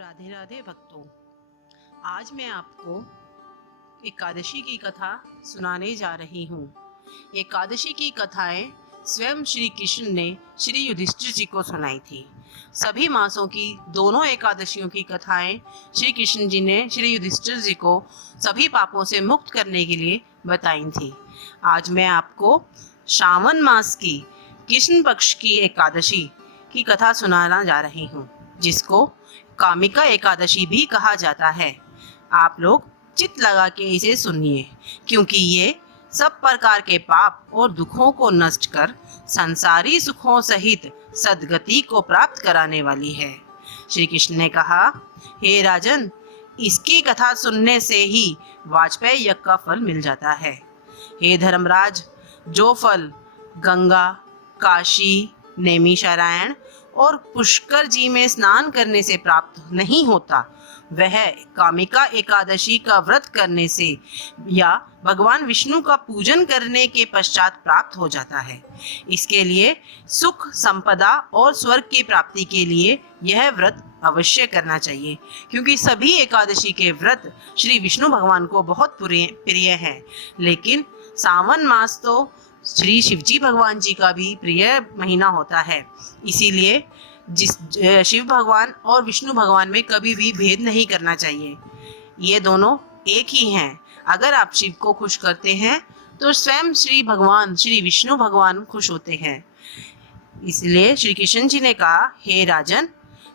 राधे राधे भक्तों। आज मैं आपको एकादशी की कथा सुनाने जा रही हूँ। एकादशी की कथाएं स्वयं श्री कृष्ण ने श्री युधिष्ठिर जी को सुनाई थी। सभी मासों की दोनों एकादशियों की कथाएं श्री कृष्ण जी ने श्री युधिष्ठिर जी को सभी पापों से मुक्त करने के लिए बताई थी। आज मैं आपको श्रावण मास की कृष्ण पक्ष की एकादशी की कथा सुनाना जा रही हूँ, जिसको कामिका एकादशी भी कहा जाता है। आप लोग चित्त लगा के इसे सुनिए, क्योंकि ये सब प्रकार के पाप और दुखों को नष्ट कर संसारी सुखों सहित सद्गति को प्राप्त कराने वाली है। श्री कृष्ण ने कहा, हे राजन, इसकी कथा सुनने से ही वाजपेयी यज्ञ का फल मिल जाता है। हे धर्मराज, जो फल गंगा, काशी, नैमिषारण्य और पुष्कर जी में स्नान करने से प्राप्त नहीं होता, वह कामिका एकादशी का व्रत करने से या भगवान विष्णु का पूजन करने के पश्चात प्राप्त हो जाता है। इसके लिए सुख, संपदा और स्वर्ग की प्राप्ति के लिए यह व्रत अवश्य करना चाहिए, क्योंकि सभी एकादशी के व्रत श्री विष्णु भगवान को बहुत प्रिय हैं। लेकिन सावन मास तो श्री शिवजी भगवान जी का भी प्रिय महीना होता है। इसीलिए शिव भगवान और विष्णु भगवान में कभी भी भेद नहीं करना चाहिए। ये दोनों एक ही हैं। अगर आप शिव को खुश करते हैं तो स्वयं श्री भगवान श्री विष्णु भगवान खुश होते हैं। इसलिए श्री कृष्ण जी ने कहा, हे राजन,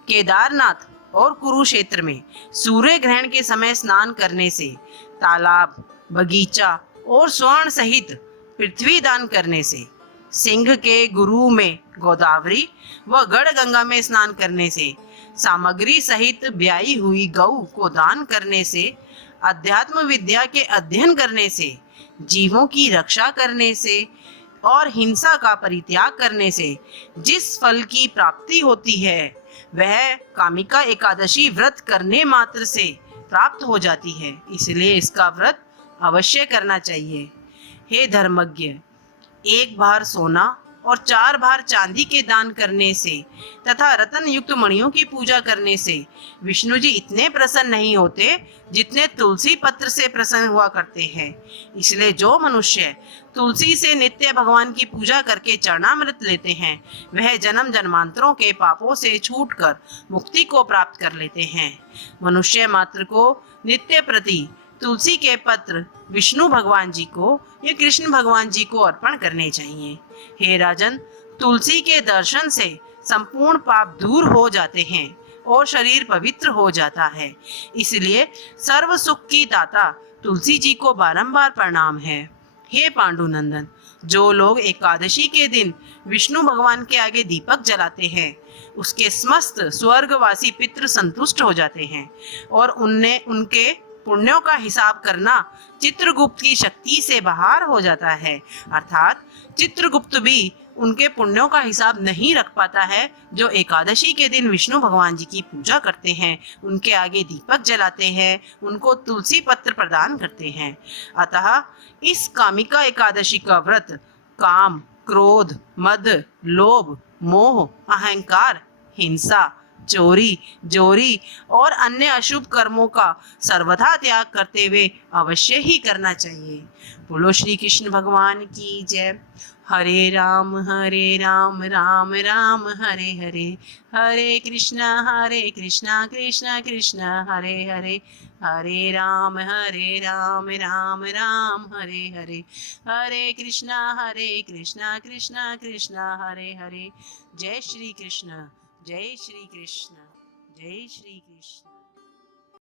केदारनाथ और कुरुक्षेत्र में सूर्य ग्रहण के समय स्नान करने से, तालाब, बगीचा और स्वर्ण सहित पृथ्वी दान करने से, सिंह के गुरु में गोदावरी व गढ़ गंगा में स्नान करने से, सामग्री सहित ब्याई हुई गौ को दान करने से, अध्यात्म विद्या के अध्ययन करने से, जीवों की रक्षा करने से और हिंसा का परित्याग करने से जिस फल की प्राप्ति होती है, वह कामिका एकादशी व्रत करने मात्र से प्राप्त हो जाती है। इसलिए इसका व्रत अवश्य करना चाहिए। हे धर्मज्ञ, 1 भार सोना और 4 भार चांदी के दान करने से तथा रत्न युक्त मणियों की पूजा करने से विष्णु जी इतने प्रसन्न नहीं होते जितने तुलसी पत्र से प्रसन्न हुआ करते हैं। इसलिए जो मनुष्य तुलसी से नित्य भगवान की पूजा करके चरणामृत लेते हैं, वह जन्म जन्मांतरों के पापों से छूटकर मुक्ति को प्राप्त कर लेते हैं। मनुष्य मात्र को नित्य प्रति तुलसी के पत्र विष्णु भगवान जी को या कृष्ण भगवान जी को अर्पण करने चाहिए। हे राजन, तुलसी के दर्शन से संपूर्ण पाप दूर हो जाते हैं और शरीर पवित्र हो जाता है। इसलिए सर्व सुख की दाता तुलसी जी को बारंबार प्रणाम है। हे पांडुनंदन, जो लोग एकादशी के दिन विष्णु भगवान के आगे दीपक जलाते हैं, उसके समस्त स्वर्गवासी पितृ संतुष्ट हो जाते हैं और उनके पुण्यों का हिसाब करना चित्रगुप्त की शक्ति से बाहर हो जाता है। अर्थात चित्रगुप्त भी उनके पुण्यों का हिसाब नहीं रख पाता है, जो एकादशी के दिन विष्णु भगवान जी की पूजा करते हैं, उनके आगे दीपक जलाते हैं, उनको तुलसी पत्र प्रदान करते हैं। अतः इस कामिका एकादशी का व्रत काम, क्रोध, मद, लोभ, मोह, अहंकार, हिंसा, चोरी, जोरी और अन्य अशुभ कर्मों का सर्वथा त्याग करते हुए अवश्य ही करना चाहिए। बोलो श्री कृष्ण भगवान की जय। हरे राम राम राम हरे हरे, हरे कृष्णा कृष्णा कृष्णा हरे हरे, हरे राम राम राम हरे हरे, हरे कृष्णा कृष्णा कृष्णा हरे हरे। जय श्री कृष्ण, जय श्री कृष्ण, जय श्री कृष्ण।